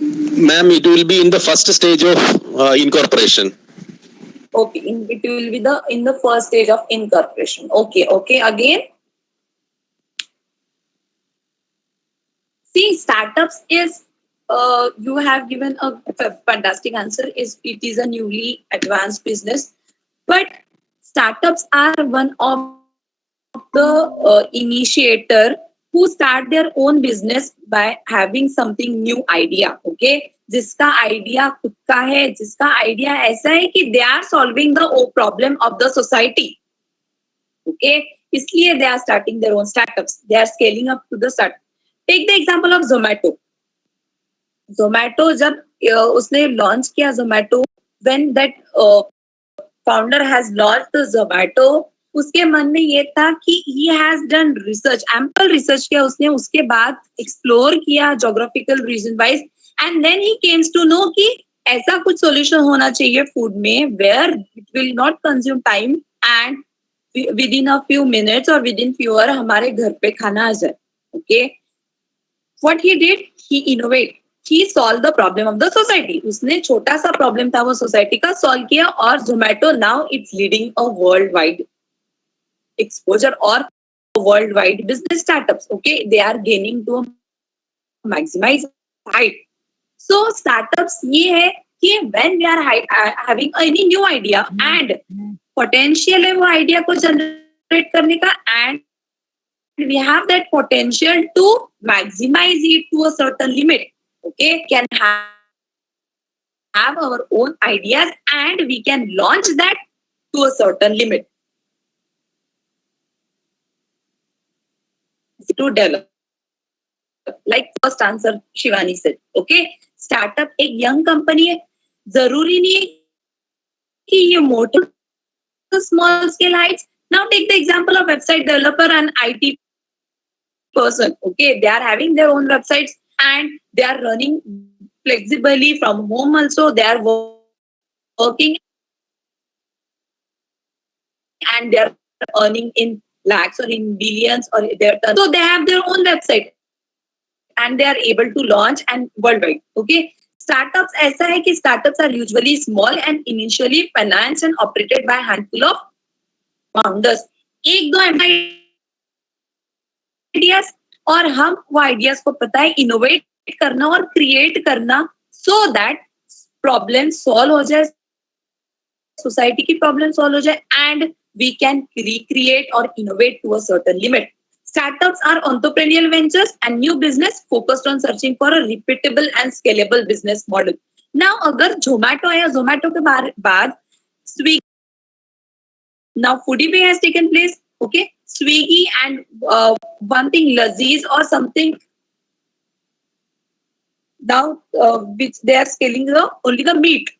Ma'am, it will be in the first stage of incorporation. Okay, it will be in the first stage of incorporation. Okay. Again, see, startups is you have given a fantastic answer. It is a newly advanced business, but startups are one of the initiator who start their own business by having something new idea. Okay, जिसका idea खुद का है, जिसका idea ऐसा है कि they are solving the problem of the society. Okay, इसलिए they are starting their own startups, they are scaling up to the start. Take the example of Zomato. Zomato जब उसने लॉन्च किया Zomato, when that founder has launched Zomato, उसके मन में ये था कि he has done research, ample research किया उसने, उसके बाद एक्सप्लोर किया geographical region wise, and then he comes to know कि ऐसा कुछ सॉल्यूशन होना चाहिए फूड में where it will not consume time and within a few minutes और विद इन फ्यू आवर हमारे घर पे खाना आ जाए. Okay, what he did, he innovate, he solve the problem of the society. उसने छोटा सा प्रॉब्लम था वो सोसाइटी का सॉल्व किया, और Zomato now it's leading a world wide exposure or worldwide business startups. Okay, they are gaining to maximize height. So startups ये है कि when we are having any new idea and potential है वो idea को generate करने का, and we have that potential to maximize it to a certain limit. Okay, can have our own ideas and we can launch that to a certain limit to develop. Like first answer Shivani said. Okay, startup एक young company है, जरूरी नहीं है कि ये मोटे small scale heights. Now take the example of website developer and IT person. Okay, they are having their own websites and they are running flexibly from home also. They are working and they are earning in lakhs or in billions or their turn. So they have their own website and they are able to launch and worldwide. Okay, startups ऐसा है कि startups are usually small and initially financed and operated by a handful of founders. एक दो ideas, और हम वो ideas को पता है इनोवेट करना और क्रिएट करना सो दैट प्रॉब्लम सॉल्व हो जाए, सोसाइटी की प्रॉब्लम सॉल्व हो जाए, एंड वी कैन रिक्रिएट और innovate to a certain limit. Startups are entrepreneurial ventures and new business focused on searching for a repeatable and scalable business model. Now, अगर Zomato या Zomato के बाद Swiggy, now Foodie has taken place. Okay, Swiggy and one thing Laziz or something. Now, which they are scaling only the meat.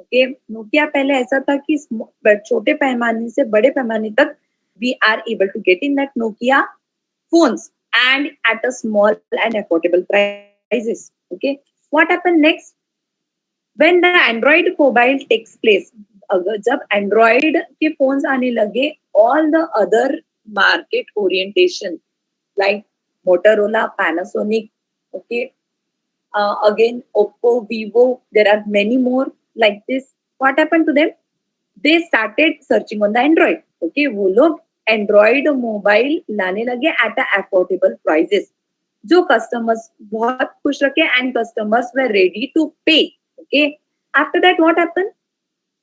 Okay, Nokia पहले ऐसा था कि छोटे पैमाने से बड़े पैमाने तक we are able to get in that Nokia phones and at a small and affordable prices. Okay, what happened next? When the Android mobile takes place, अगर जब Android के phones आने लगे, all the other market orientation like Motorola, Panasonic, okay, again Oppo, Vivo, there are many more like this. What happened to them? They started searching on the Android. Okay, वो लोग Android mobile लाने लगे at a affordable prices, जो customers बहुत खुश रखे and customers were ready to pay. Okay, after that what happen?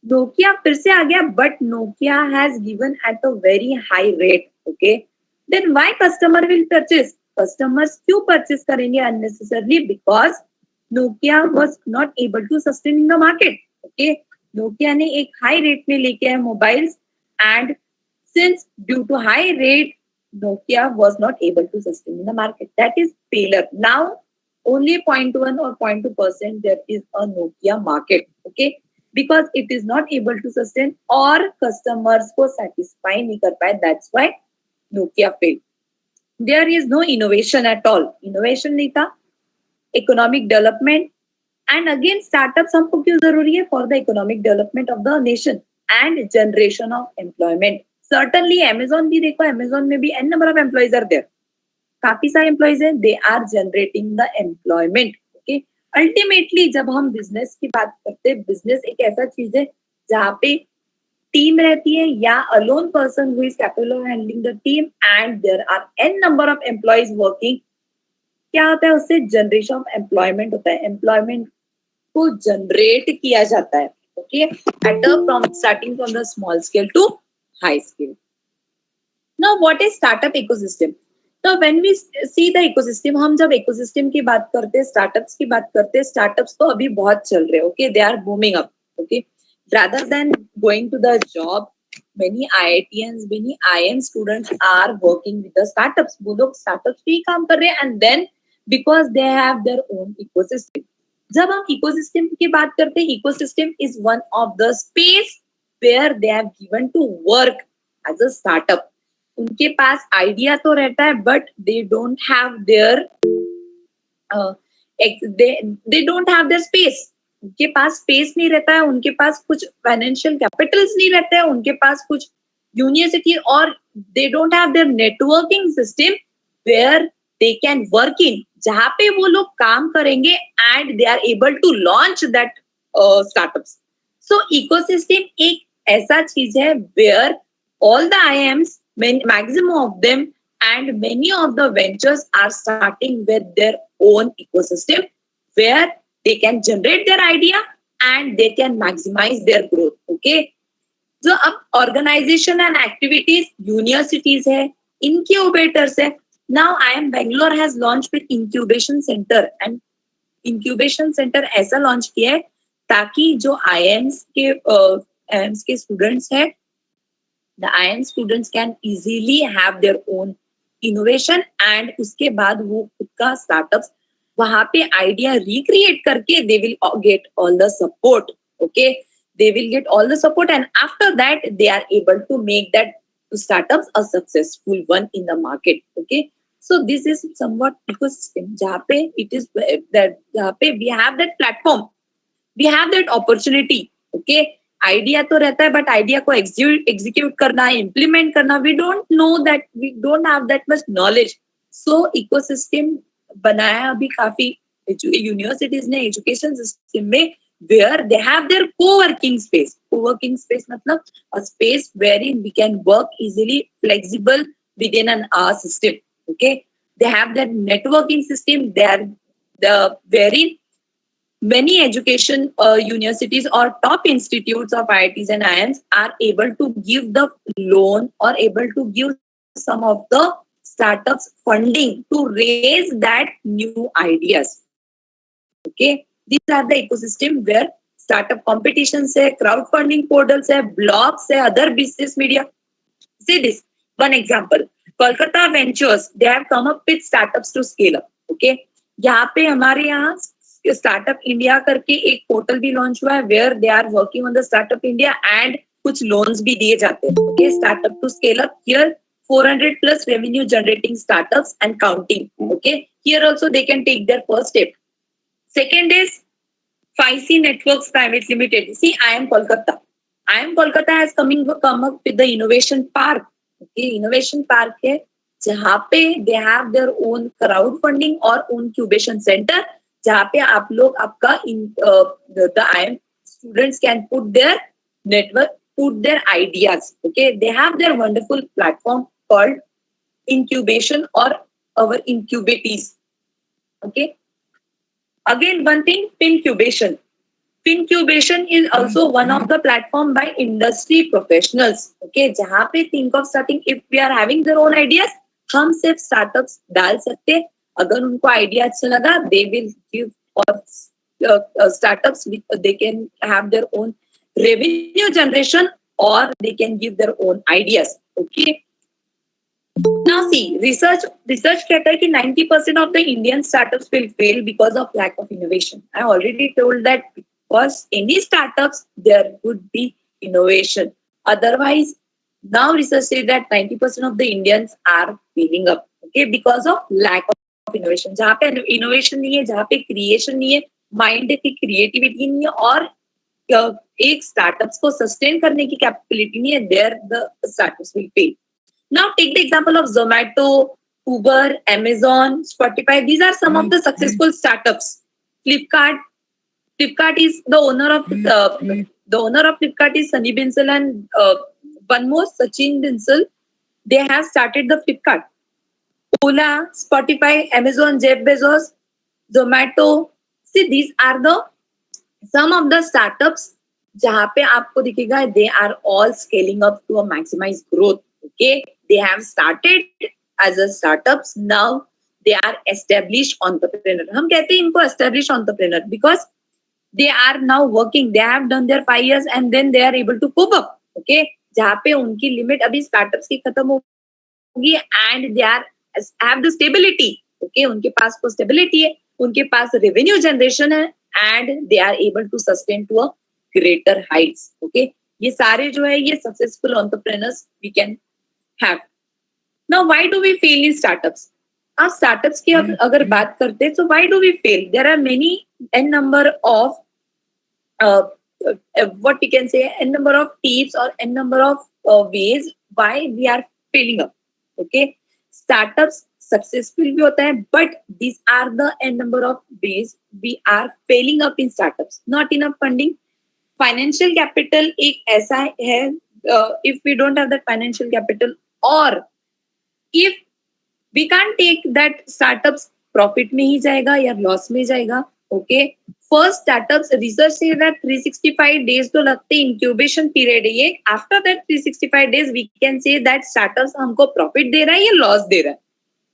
Nokia फिर से आ गया, but Nokia has given at a very high rate. Okay, then why customer will purchase? Customers क्यों purchase करेंगे unnecessarily? Because Nokia was not able to sustain in the market. Okay, Nokia ने एक high rate में लेके आए mobiles and since due to high rate, Nokia was not able to sustain in the market. That is failure. Now only 0.1 or 0.2% there is a Nokia market. Okay, because it is not able to sustain or customers को satisfy नहीं कर पाए. That's why Nokia failed. There is no innovation at all. Innovation नहीं था. Economic development and again startups हमको क्यों जरूरी है? For the economic development of the nation and generation of employment. Certainly Amazon भी देखो, Amazon में भी n number of employees are there. काफी सारे employees हैं, they are generating the employment. Okay, ultimately जब हम business की बात करते हैं, business एक ऐसा चीज है जहाँ पे टीम रहती है या alone person who is capable of handling the team and there are n number of employees working. क्या होता है उससे? जनरेशन ऑफ एम्प्लॉयमेंट होता है, एम्प्लॉयमेंट को जनरेट किया जाता है. Okay, at a from starting from the small scale to high scale. Now, what is startup ecosystem? So, when we see the ecosystem, हम जब ecosystem की बात करते हैं, startups की बात करते हैं, startups तो अभी बहुत चल रहे हैं. Okay, they are booming up. Okay, rather than going to the job, many IITians, many IIM students are working with the startups. वो लोग startups पे ही काम कर रहे हैं and then because they have their own ecosystem. जब हम ecosystem की बात करते हैं, ecosystem is one of the space where they have given to work as a startup. उनके पास आइडिया तो रहता है but they don't have their they don't have their space. उनके पास स्पेस नहीं रहता है, उनके पास कुछ फाइनेंशियल कैपिटल्स नहीं रहते हैं, उनके पास कुछ यूनिवर्सिटी और they don't have their networking system where they can work in, जहां पे वो लोग काम करेंगे and they are able to launch that startups. So ecosystem एक ऐसा चीज है where all the IIMs, maximum of them and many of the ventures are starting with their own ecosystem where they can generate their idea and they can maximize their growth. Okay, so अब organization and activities, universities है, incubators है. Now IIM Bangalore has launched with incubation center and incubation center ऐसा launch किया है ताकि जो IIMs के students है, the IIM students can easily have their own innovation and उसके बाद वो खुद का startups वहां पे idea recreate करके they will get all the support. Okay, they will get all the support and after that they are able to make that startups a successful one in the market. Okay, so this is somewhat ecosystem जहाँ पे it is that जहाँ पे we have that platform, we have that opportunity. Okay, idea तो रहता है but idea को execute करना, implement करना, we don't know that, we don't have that much knowledge. So ecosystem बनाया अभी काफी यूनिवर्सिटीज ने एजुकेशन सिस्टम में where they have their coworking space. Coworking space मतलब a space wherein we can work easily, flexible within an hour system. Okay, they have that networking system. They are the wherein many education universities or top institutes of IITs and IIMs are able to give the loan or able to give some of the startups funding to raise that new ideas. Okay, these are the ecosystem where startup competitions है, crowdfunding portals है, blogs है, other business media. See this one example, Kolkata Ventures, they have come up with startups to scale up. Okay, यहाँ पे हमारे यहाँ startup India करके एक portal भी लॉन्च हुआ है, where they are working on the startup India and कुछ लोन्स भी दिए जाते हैं. Okay, startup to scale up here 400 plus revenue generating startups and counting. Okay, here also they can take their first step. Second is 5C Networks Private Limited. See, I am Kolkata has come up with the innovation park. Okay, innovation park है जहाँ पे they have their own crowdfunding और own incubation center जहाँ पे आप लोग आपका the IM students can put their network, put their ideas. Okay, they have their wonderful platform called incubation or our incubatees. Okay, again one thing, Fincubation. Fincubation is also one of the platform by industry professionals. Okay, जहाँ पे think of starting, if we are having their own ideas, हम सिर्फ startups डाल सकते. अगर उनको idea अच्छा लगा, they will give or startups they can have their own revenue generation or they can give their own ideas. Okay. Now see, research कहता है कि 90% of the Indian startups will fail because of lack of innovation. I already told that because any startups there would be innovation. Otherwise, now research says that 90% of the Indians are failing up. Okay, because of lack of innovation. जहाँ पे innovation नहीं है, जहाँ पे creation नहीं है, mind की creativity नहीं है और एक startups को sustain करने की capability नहीं है, there the startups will fail. Now take the example of Zomato, Uber, Amazon, Spotify. These are some of the successful startups. Flipkart is the owner of Flipkart is Sunny Bansal and one more Sachin Bansal. They have started the Flipkart. Ola, Spotify, Amazon, Jeff Bezos, Zomato. See, these are the some of the startups जहाँ पे आपको दिखेगा they are all scaling up to a maximized growth. Okay, they have started as a startups. Now they are established entrepreneur. हम कहते हैं इनको established entrepreneur because they are now working. They have done their 5 years and then they are able to cope up. Okay, जहाँ पे उनकी limit अभी startups की खत्म होगी and they are have the stability. Okay, उनके पास को stability है, उनके पास revenue generation है and they are able to sustain to a greater heights. Okay, ये सारे जो है ये successful entrepreneurs we can have. Now, why do we fail in startups? आप startups की अगर बात करते हैं, so why do we fail? There are many n number of what we can say n number of tips or n number of ways why we are failing up. Okay, startups successful भी होता है, but these are the n number of ways we are failing up in startups. Not enough funding. Financial capital एक ऐसा है, if we don't have that financial capital or if we can't take that startups profit में ही जाएगा या loss में जाएगा. Okay, first startups research say that 365 days तो लगते incubation period है ये. After that 365 days we can say that startups हमको profit दे रहा है या loss दे रहा है.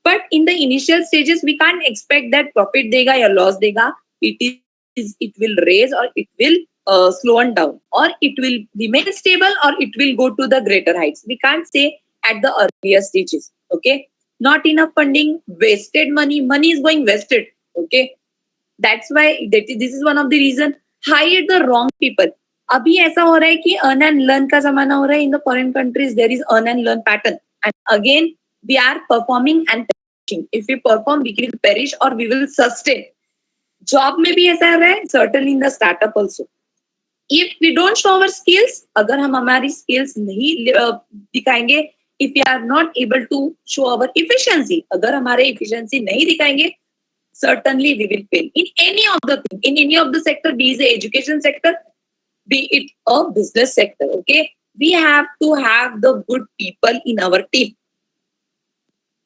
But in the initial stages we can't expect that profit देगा या loss देगा. It will raise or it will slow on down or it will remain stable or it will go to the greater heights. We can't say at the earlier stages. Okay, not enough funding, wasted money is going wasted. Okay, that's why this is one of the reason. Hire the wrong people. अभी ऐसा हो रहा है कि earn and learn का जमाना हो रहा है. In the foreign countries there is earn and learn pattern and again we are performing and perishing. If we perform we will perish or we will sustain. Job में भी ऐसा हो रहा है, certainly in the startup also. If we don't show our skills, अगर हम हमारी skills नहीं दिखाएंगे, if we are not able to show our efficiency, अगर हमारे efficiency नहीं दिखाएंगे, certainly we will fail in any of the sector, be it the education sector, be it a business sector. Okay, we have to have the good people in our team.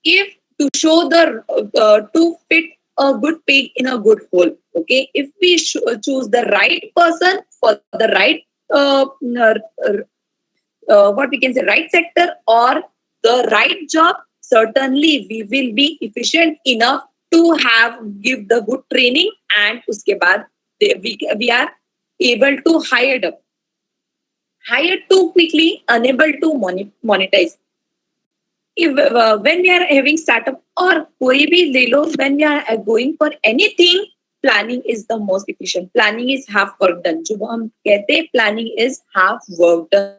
If to show to fit a good pig in a good hole. Okay, if we choose the right person for the right what we can say right sector or the right job, certainly we will be efficient enough to give the good training and uske baad we are able to hire too quickly, unable to monetize. If when we are having startup or कोई भी ले लो, when we are going for anything planning is the most efficient. Planning is half work done. जो वो हम कहते हैं planning is half work done.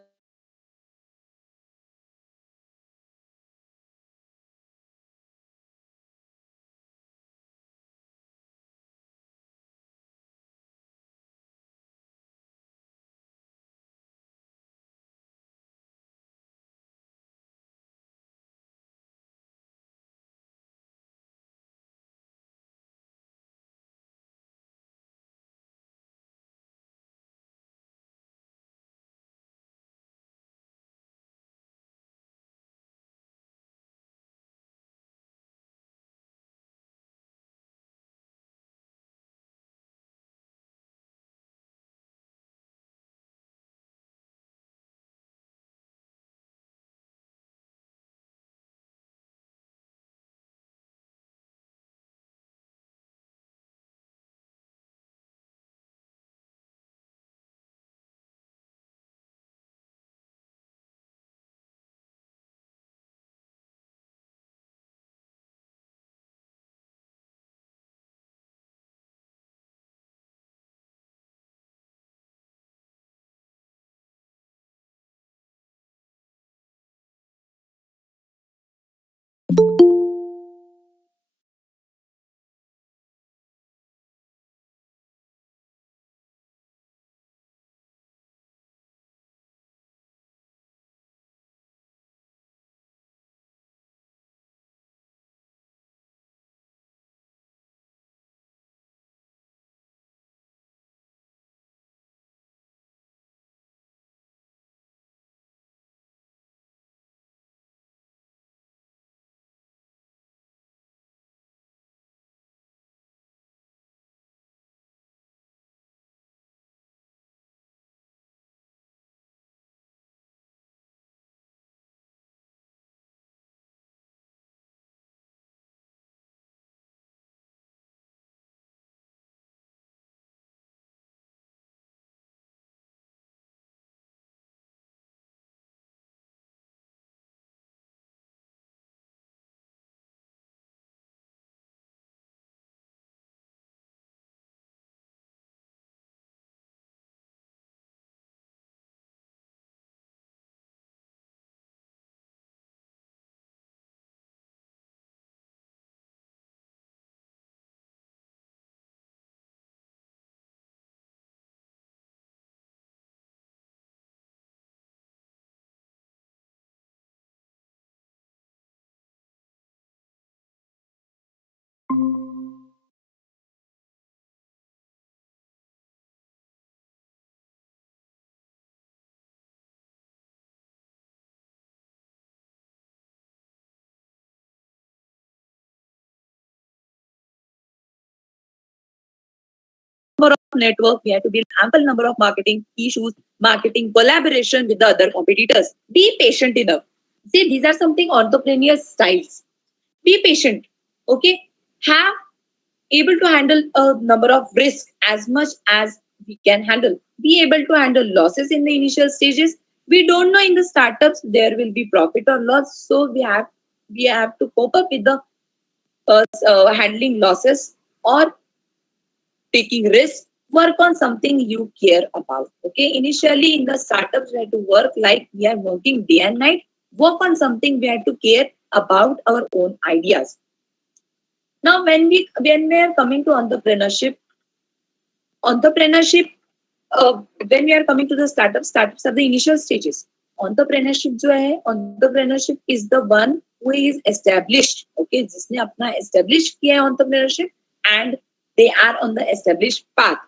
Number of network, we have to build ample number of marketing issues, marketing collaboration with the other competitors. Be patient enough. See, these are something entrepreneur styles. Be patient. Okay, have able to handle a number of risks as much as we can handle. Be able to handle losses in the initial stages. We don't know in the startups there will be profit or loss, so we have to cope up with the handling losses or taking risks. Work on something you care about. Okay, initially in the startups we have to work like we are working day and night. Work on something we have to care about our own ideas. Now, when we are coming to entrepreneurship, when we are coming to the startups are the initial stages. Entrepreneurship जो है, entrepreneurship is the one who is established. Okay, जिसने अपना establish किया है entrepreneurship and they are on the established path.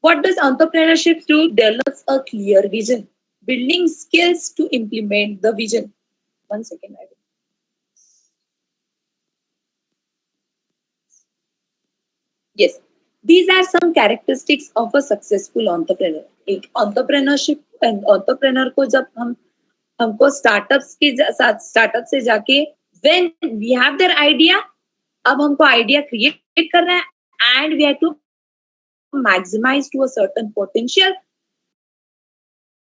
What does entrepreneurship do? Develops a clear vision, building skills to implement the vision. 1 second, I will. Yes, these are some characteristics of a successful entrepreneur. एक entrepreneurship and entrepreneur को जब हमको startups के साथ startup से जाके when we have their idea, अब हमको idea create करना है and we have to maximize to a certain potential.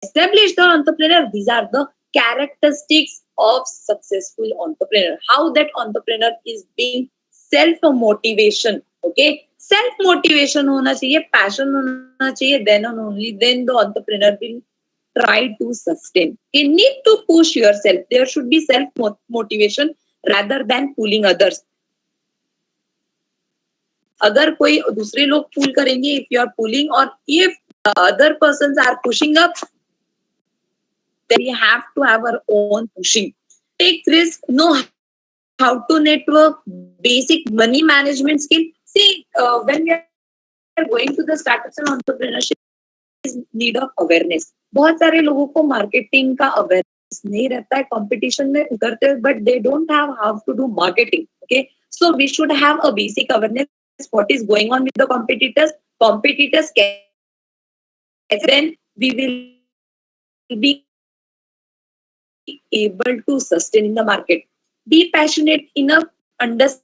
Establish the entrepreneur. These are the characteristics of successful entrepreneur. How that entrepreneur is being self motivation. Okay, self motivation होना चाहिए, passion होना चाहिए, then and only then the entrepreneur will try to sustain. You need to push yourself. There should be self motivation rather than pulling others. अगर कोई दूसरे लोग पुल करेंगे, if you are pulling or if other persons are pushing up, then we have to have our own pushing. Take risk, know how to network, basic money management skill. See, when we are going to the startups and entrepreneurship, is need of awareness. बहुत सारे लोगों को marketing का awareness नहीं रहता है, competition में उतरते हैं, but they don't have how to do marketing. Okay, so we should have a basic awareness what is going on with the competitors, then we will be able to sustain in the market. Be passionate enough, understand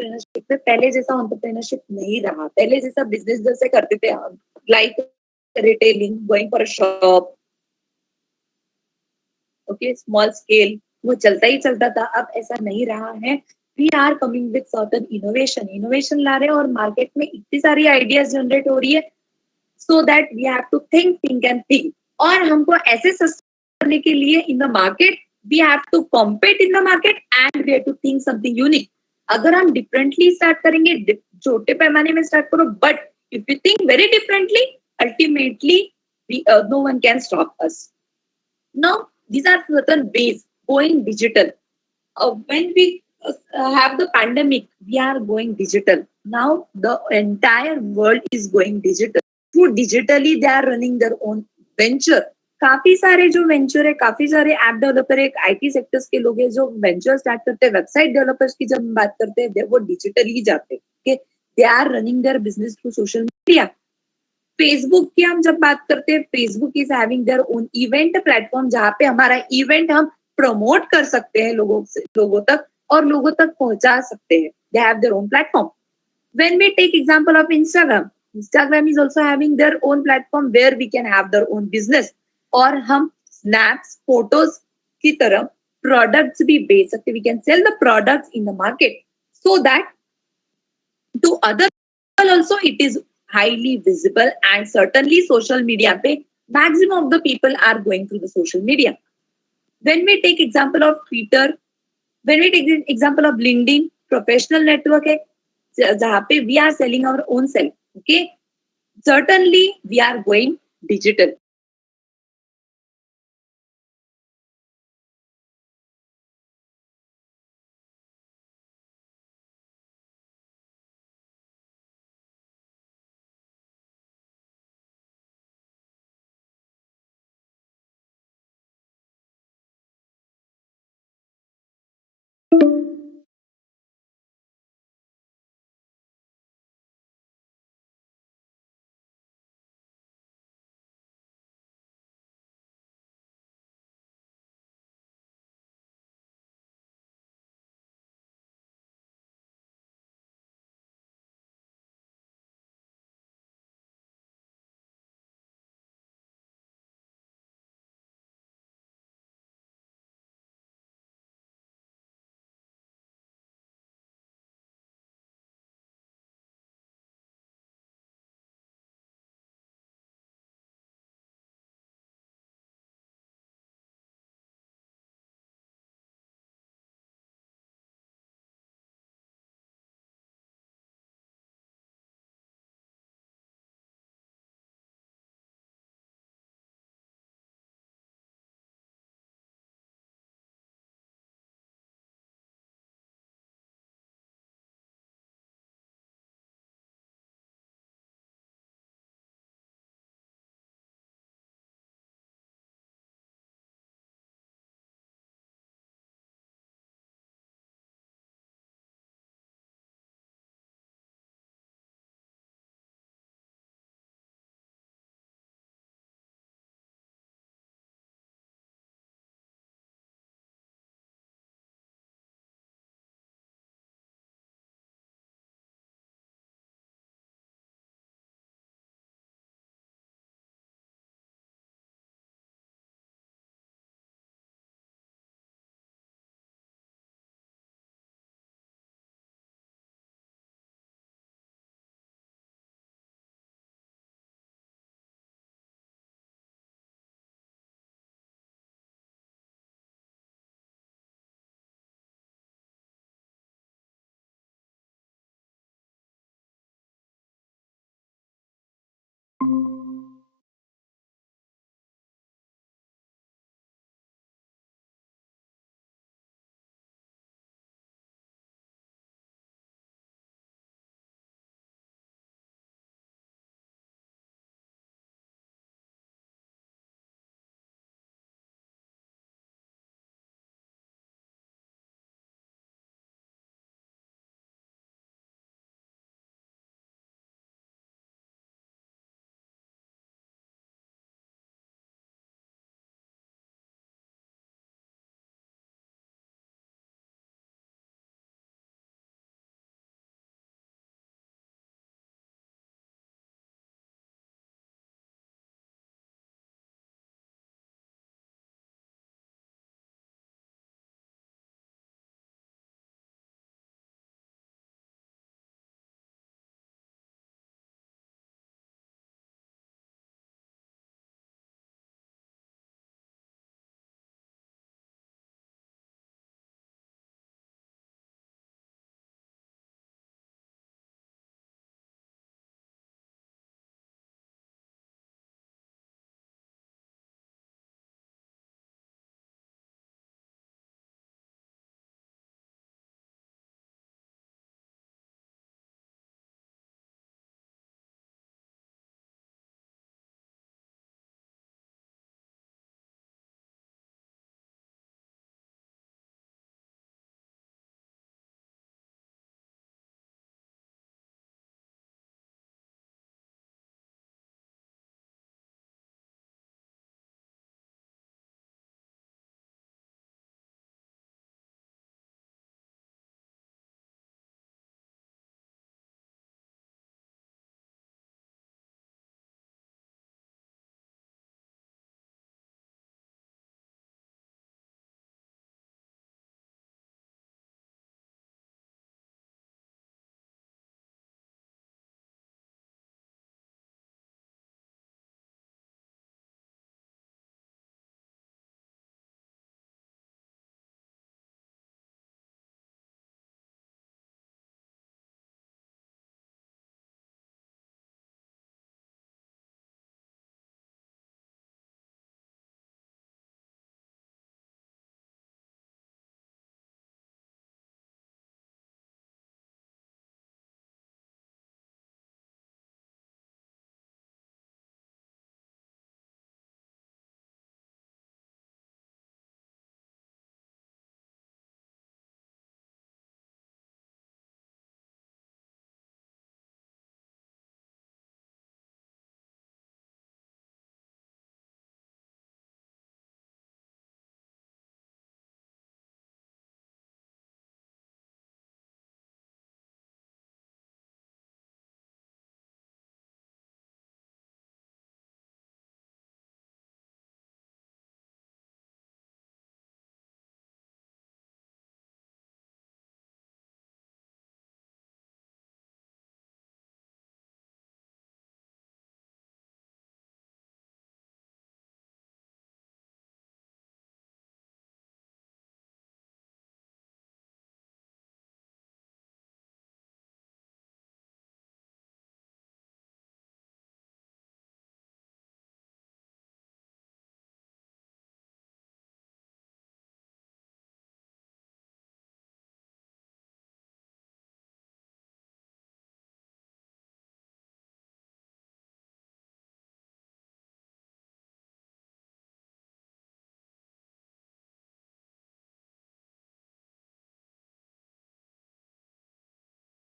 entrepreneurship में पहले जैसा entrepreneurship नहीं रहा. पहले जैसा business जैसे करते थे हम, like retailing, going for shop, okay, small scale, वो चलता ही चलता था. अब ऐसा नहीं रहा है. We are coming with certain innovation ला रहे हैं और मार्केट में इतनी सारी आइडियाज जनरेट हो रही है, so that we have to think and think. और हमको ऐसे सस्टेन करने के लिए in the market we have to compete in the market and we have to think something unique. अगर हम डिफरेंटली स्टार्ट करेंगे, छोटे पैमाने में स्टार्ट करो, but if you think very differently, ultimately no one can stop us. Now, these are certain ways going digital. When we have the pandemic, we are going digital. Now, the entire world is going digital. Through digitally, they are running their own venture. काफी सारे जो venture है, काफी सारे app developer है, IT sectors के लोग हैं जो वेंचर स्टार्ट करते हैं. वेबसाइट डेवलपर्स की जब हम बात करते हैं, वो डिजिटली जाते हैं. They are running their business through social media. Facebook की हम जब बात करते हैं, Facebook is having their own event platform, जहाँ पे हमारा इवेंट हम प्रमोट कर सकते हैं लोगों तक और लोगों तक पहुंचा सकते हैं. दे have their own platform. When we take example of Instagram is also having their own platform where we can have their own business. और हम snaps, photos की तरह products भी बेच सकते. We can sell the products in the market so that to other people also it is highly visible. And certainly social media पे maximum of the people are going through the social media. When we take example of Twitter, when we take the example of LinkedIn, professional network है जहाँ पे we are selling our own self. Okay, certainly we are going digital.